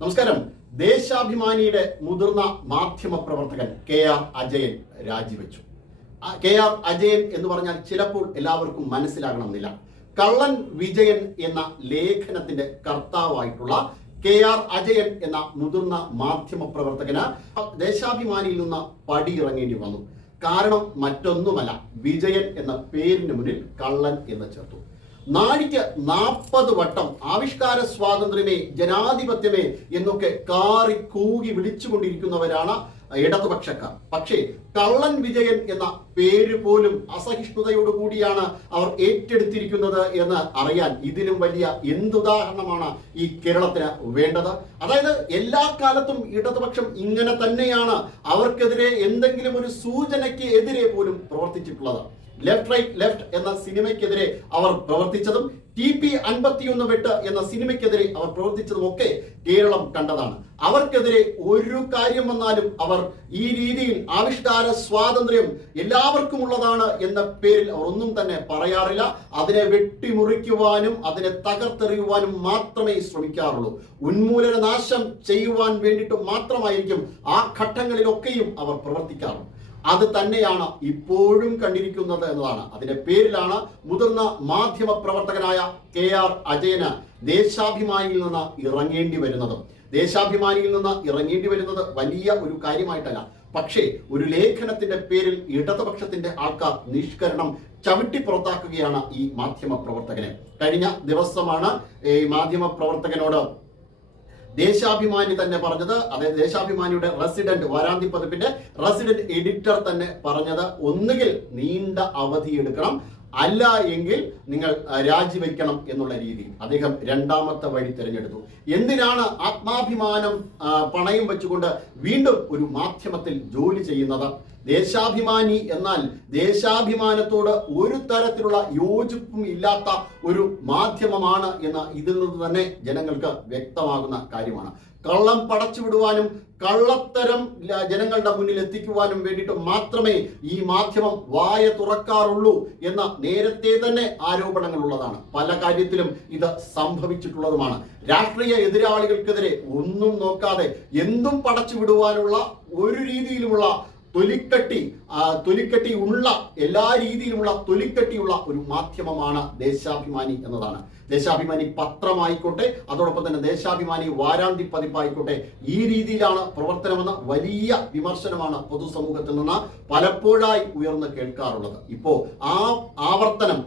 നമസ്കാരം. ദേശാഭിമാനിയുടെ മുതിർന്ന മാധ്യമ പ്രവർത്തകൻ KR അജയൻ രാജിവെച്ചു. KR അജയൻ എന്ന് പറഞ്ഞാൽ ചിലപ്പോൾ എല്ലാവർക്കും മനസ്സിലാകണമെന്നില്ല. കള്ളൻ വിജയൻ എന്ന ലേഖനത്തിന്റെ കർത്താവായിട്ടുള്ള KR അജയൻ എന്ന മുതിർന്ന മാധ്യമ പ്രവർത്തകന് ദേശാഭിമാനിയിൽ നിന്ന് പടിയിറങ്ങേണ്ടി വന്നു. കാരണം മറ്റൊന്നുമല്ല, വിജയൻ എന്ന പേരിന് മുന്നിൽ കള്ളൻ എന്ന് ചേർത്തു. നാഴിക്ക് 40 വട്ടം ആവിഷ്കാര സ്വാതന്ത്ര്യമേ, ജനാധിപത്യമേ എന്നൊക്കെ കാറി കൂകി വിളിച്ചുകൊണ്ടിരിക്കുന്നവരാണ് ഇടതുപക്ഷക്കാർ. പക്ഷേ കള്ളൻ വിജയൻ എന്ന പേര് പോലും അസഹിഷ്ണുതയോടുകൂടിയാണ് അവർ ഏറ്റെടുത്തിരിക്കുന്നത് എന്ന് അറിയാൻ ഇതിലും വലിയ എന്തുദാഹരണമാണ് ഈ കേരളത്തിന് വേണ്ടത്? അതായത് എല്ലാ കാലത്തും ഇടതുപക്ഷം ഇങ്ങനെ തന്നെയാണ് അവർക്കെതിരെ എന്തെങ്കിലും ഒരു സൂചനയ്ക്ക് എതിരെ പോലും പ്രവർത്തിച്ചിട്ടുള്ളത്. ലെഫ്റ്റ് റൈറ്റ് ലെഫ്റ്റ് എന്ന സിനിമയ്ക്കെതിരെ അവർ പ്രവർത്തിച്ചതും TP51 വെട്ട് എന്ന സിനിമയ്ക്കെതിരെ അവർ പ്രവർത്തിച്ചതും ഒക്കെ കേരളം കണ്ടതാണ്. അവർക്കെതിരെ ഒരു കാര്യം വന്നാലും അവർ ഈ രീതിയിൽ ആവിഷ്കാര സ്വാതന്ത്ര്യം എല്ലാവർക്കും ഉള്ളതാണ് എന്ന പേരിൽ അവർ ഒന്നും തന്നെ പറയാറില്ല. അതിനെ വെട്ടിമുറിക്കുവാനും അതിനെ തകർത്തെറിയുവാനും മാത്രമേ ശ്രമിക്കാറുള്ളൂ. ഉന്മൂലന നാശം ചെയ്യുവാൻ വേണ്ടിയിട്ട് മാത്രമായിരിക്കും ആ ഘട്ടങ്ങളിലൊക്കെയും അവർ പ്രവർത്തിക്കാറുള്ളൂ. അത് തന്നെയാണ് ഇപ്പോഴും കണ്ടിരിക്കുന്നത് എന്നതാണ്. അതിന്റെ പേരിലാണ് മുതിർന്ന മാധ്യമ പ്രവർത്തകനായ KR അജയന് ദേശാഭിമാനിയിൽ നിന്ന് ഇറങ്ങേണ്ടി വരുന്നത്. ദേശാഭിമാനിയിൽ നിന്ന് ഇറങ്ങേണ്ടി വരുന്നത് വലിയ ഒരു കാര്യമായിട്ടല്ല, പക്ഷേ ഒരു ലേഖനത്തിന്റെ പേരിൽ ഇടതുപക്ഷത്തിന്റെ ആൾക്കാർ നിഷ്കരണം ചവിട്ടി പുറത്താക്കുകയാണ് ഈ മാധ്യമ പ്രവർത്തകനെ. കഴിഞ്ഞ ദിവസമാണ് ഈ മാധ്യമ പ്രവർത്തകനോട് ദേശാഭിമാനി തന്നെ പറഞ്ഞത്. അതായത് ദേശാഭിമാനിയുടെ റെസിഡന്റ്, വാരാന്തി പതിപ്പിന്റെ റെസിഡന്റ് എഡിറ്റർ തന്നെ പറഞ്ഞത്, ഒന്നുകിൽ നീണ്ട അവധി എടുക്കണം, അല്ല എങ്കിൽ നിങ്ങൾ രാജിവെക്കണം എന്നുള്ള രീതിയിൽ അദ്ദേഹം രണ്ടാമത്തെ വഴി തിരഞ്ഞെടുത്തു. എന്തിനാണ് ആത്മാഭിമാനം പണയം വെച്ചുകൊണ്ട് വീണ്ടും ഒരു മാധ്യമത്തിൽ ജോലി ചെയ്യുന്നത്? ദേശാഭിമാനി എന്നാൽ ദേശാഭിമാനത്തോട് ഒരു തരത്തിലുള്ള യോജിപ്പും ഇല്ലാത്ത ഒരു മാധ്യമമാണ് എന്ന് ഇതിൽ നിന്ന് തന്നെ ജനങ്ങൾക്ക് വ്യക്തമാകുന്ന കാര്യമാണ്. കള്ളം പടച്ചുവിടുവാനും കള്ളത്തരം ജനങ്ങളുടെ മുന്നിൽ എത്തിക്കുവാനും വേണ്ടിയിട്ട് മാത്രമേ ഈ മാധ്യമം വായ തുറക്കാറുള്ളൂ എന്ന നേരത്തെ തന്നെ ആരോപണങ്ങൾ ഉള്ളതാണ്. പല കാര്യത്തിലും ഇത് സംഭവിച്ചിട്ടുള്ളതുമാണ്. രാഷ്ട്രീയ എതിരാളികൾക്കെതിരെ ഒന്നും നോക്കാതെ എന്തും പടച്ചുവിടുവാനുള്ള ഒരു രീതിയിലുമുള്ള തൊലിക്കട്ടി ഉള്ള എല്ലാ രീതിയിലുമുള്ള തൊലിക്കട്ടിയുള്ള ഒരു മാധ്യമമാണ് ദേശാഭിമാനി എന്നതാണ്. ദേശാഭിമാനി പത്രമായിക്കോട്ടെ, അതോടൊപ്പം തന്നെ ദേശാഭിമാനി വാരാന്തി പതിപ്പായിക്കോട്ടെ, ഈ രീതിയിലാണ് പ്രവർത്തനമെന്ന വലിയ വിമർശനമാണ് പൊതുസമൂഹത്തിൽ നിന്ന് പലപ്പോഴായി ഉയർന്നു കേൾക്കാറുള്ളത്. ഇപ്പോ ആ ആവർത്തനം,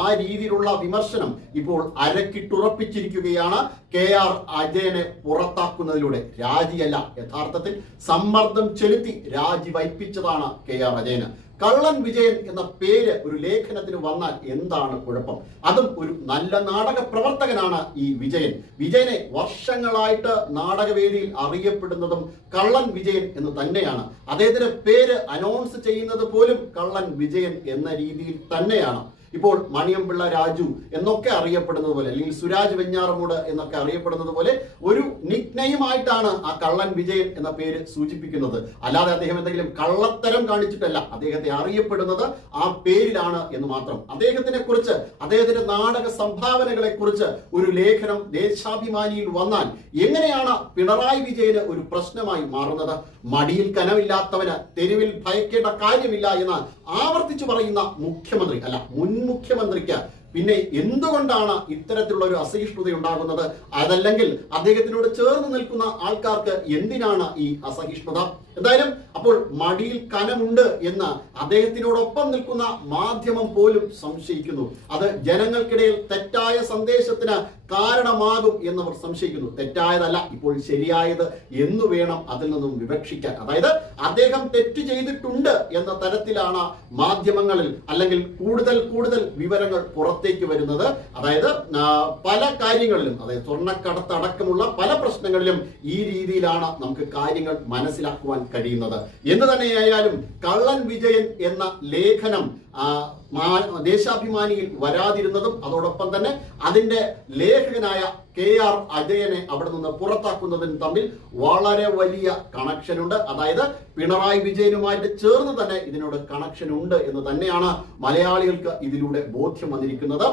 ആ രീതിയിലുള്ള വിമർശനം ഇപ്പോൾ അരക്കിട്ടുറപ്പിച്ചിരിക്കുകയാണ് KR അജയനെ പുറത്താക്കുന്നതിലൂടെ. രാജിയല്ല, യഥാർത്ഥത്തിൽ സമ്മർദ്ദം ചെലുത്തി രാജി വയ്പ്പിച്ചതാണ് KR അജയന്. കള്ളൻ വിജയൻ എന്ന പേര് ഒരു ലേഖനത്തിന് വന്നാൽ എന്താണ് കുഴപ്പം? അതും ഒരു നല്ല നാടക പ്രവർത്തകനാണ് ഈ വിജയൻ. വിജയനെ വർഷങ്ങളായിട്ട് നാടകവേദിയിൽ അറിയപ്പെടുന്നതും കള്ളൻ വിജയൻ എന്ന് തന്നെയാണ്. അദ്ദേഹത്തിന്റെ പേര് അനൗൺസ് ചെയ്യുന്നത് പോലും കള്ളൻ വിജയൻ എന്ന രീതിയിൽ തന്നെയാണ്. ഇപ്പോൾ മണിയമ്പിള്ള രാജു എന്നൊക്കെ അറിയപ്പെടുന്നത് പോലെ, അല്ലെങ്കിൽ സുരാജ് വെഞ്ഞാറമൂട് എന്നൊക്കെ അറിയപ്പെടുന്നത് പോലെ ഒരു നിക്നെയിമായിട്ടാണ് ആ കള്ളൻ വിജയൻ എന്ന പേര് സൂചിപ്പിക്കുന്നത്. അല്ലാതെ അദ്ദേഹം എന്തെങ്കിലും കള്ളത്തരം കാണിച്ചിട്ടല്ല അദ്ദേഹത്തെ അറിയപ്പെടുന്നത്, ആ പേരിലാണ് എന്ന് മാത്രം. അദ്ദേഹത്തിനെ കുറിച്ച്, അദ്ദേഹത്തിന്റെ നാടക സംഭാവനകളെ കുറിച്ച് ഒരു ലേഖനം ദേശാഭിമാനിയിൽ വന്നാൽ എങ്ങനെയാണ് പിണറായി വിജയന് ഒരു പ്രശ്നമായി മാറുന്നത്? മടിയിൽ കനമില്ലാത്തവന് തെരുവിൽ ഭയക്കേണ്ട കാര്യമില്ല എന്ന് ആവർത്തിച്ചു പറയുന്ന മുഖ്യമന്ത്രി, അല്ല മുൻ മുഖ്യമന്ത്രിക്ക് പിന്നെ എന്തുകൊണ്ടാണ് ഇത്തരത്തിലുള്ള ഒരു അസഹിഷ്ണുത ഉണ്ടാകുന്നത്? അതല്ലെങ്കിൽ അദ്ദേഹത്തിനോട് ചേർന്ന് നിൽക്കുന്ന ആൾക്കാർക്ക് എന്തിനാണ് ഈ അസഹിഷ്ണുത? എന്തായാലും അപ്പോൾ മടിയിൽ കനമുണ്ട് എന്ന് അദ്ദേഹത്തിനോടൊപ്പം നിൽക്കുന്ന മാധ്യമം പോലും സംശയിക്കുന്നു. അത് ജനങ്ങൾക്കിടയിൽ തെറ്റായ സന്ദേശത്തിന് കാരണമാകും എന്നവർ സംശയിക്കുന്നു. തെറ്റായതല്ല, ഇപ്പോൾ ശരിയായത് എന്ന് വേണം അതിൽ നിന്നും വിവക്ഷിക്കാൻ. അതായത് അദ്ദേഹം തെറ്റ് ചെയ്തിട്ടുണ്ട് എന്ന തരത്തിലാണ് മാധ്യമങ്ങളിൽ അല്ലെങ്കിൽ കൂടുതൽ വിവരങ്ങൾ പുറത്തേക്ക് വരുന്നത്. അതായത് പല കാര്യങ്ങളിലും, അതായത് സ്വർണ്ണക്കടത്തടക്കമുള്ള പല പ്രശ്നങ്ങളിലും ഈ രീതിയിലാണ് നമുക്ക് കാര്യങ്ങൾ മനസ്സിലാക്കുവാൻ കഴിയുന്നത്. എന്ന് തന്നെയായാലും കള്ളൻ വിജയൻ എന്ന ലേഖനം ദേശാഭിമാനിയിൽ വരാതിരുന്നതും അതോടൊപ്പം തന്നെ അതിന്റെ ലേഖകനായ KR അജയനെ അവിടെ നിന്ന് പുറത്താക്കുന്നതിന് തമ്മിൽ വളരെ വലിയ കണക്ഷൻ ഉണ്ട്. അതായത് പിണറായി വിജയനുമായിട്ട് ചേർന്ന് തന്നെ ഇതിനോട് കണക്ഷൻ ഉണ്ട് എന്ന് തന്നെയാണ് മലയാളികൾക്ക് ഇതിലൂടെ ബോധ്യം വന്നിരിക്കുന്നത്.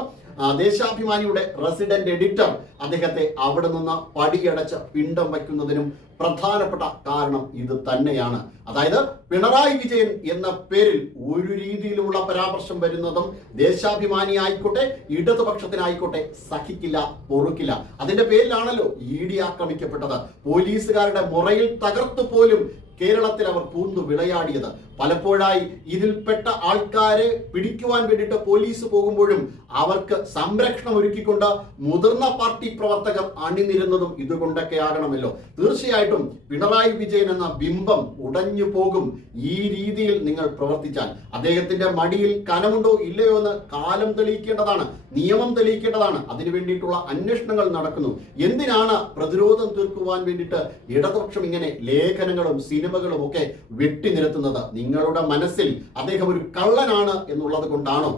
ദേശാഭിമാനിയുടെ റെസിഡന്റ് എഡിറ്റർ അദ്ദേഹത്തെ അവിടെ നിന്ന് പടിയടച്ച് പിണ്ടം വയ്ക്കുന്നതിനും പ്രധാനപ്പെട്ട കാരണം ഇത് തന്നെയാണ്. അതായത് പിണറായി വിജയൻ എന്ന പേരിൽ ഒരു രീതിയിലുമുള്ള പരാമർശം വരുന്നതും ദേശാഭിമാനി ആയിക്കോട്ടെ ഇടതുപക്ഷത്തിനായിക്കോട്ടെ സഹിക്കില്ല, പൊറുക്കില്ല. അതിന്റെ പേരിലാണല്ലോ ED ആക്രമിക്കപ്പെട്ടത്. പോലീസുകാരുടെ മുറയിൽ തകർത്തു പോലും കേരളത്തിൽ അവർ പൂർണ്ണ വിളയാടിയത്. പലപ്പോഴായി ഇതിൽപ്പെട്ട ആൾക്കാരെ പിടിക്കുവാൻ വേണ്ടിയിട്ട് പോലീസ് പോകുമ്പോഴും അവർക്ക് സംരക്ഷണം ഒരുക്കിക്കൊണ്ട് മുതിർന്ന പാർട്ടി പ്രവർത്തകർ അണിനിരുന്നതും ഇതുകൊണ്ടൊക്കെ ആകണമല്ലോ. തീർച്ചയായിട്ടും പിണറായി വിജയൻ എന്ന ബിംബം ഉടഞ്ഞു പോകും ഈ രീതിയിൽ നിങ്ങൾ പ്രവർത്തിച്ചാൽ. അദ്ദേഹത്തിന്റെ മടിയിൽ കനമുണ്ടോ ഇല്ലയോ എന്ന് കാലം തെളിയിക്കേണ്ടതാണ്, നിയമം തെളിയിക്കേണ്ടതാണ്. അതിനു വേണ്ടിയിട്ടുള്ള അന്വേഷണങ്ങൾ നടക്കുന്നു. എന്തിനാണ് പ്രതിരോധം തീർക്കുവാൻ വേണ്ടിയിട്ട് ഇടതുപക്ഷം ഇങ്ങനെ ലേഖനങ്ങളും സിനിമകളും ഒക്കെ വെട്ടിനിരത്തുന്നത്? നിങ്ങളുടെ മനസ്സിൽ അദ്ദേഹം ഒരു കള്ളനാണ് എന്നുള്ളത് കൊണ്ടാണോ?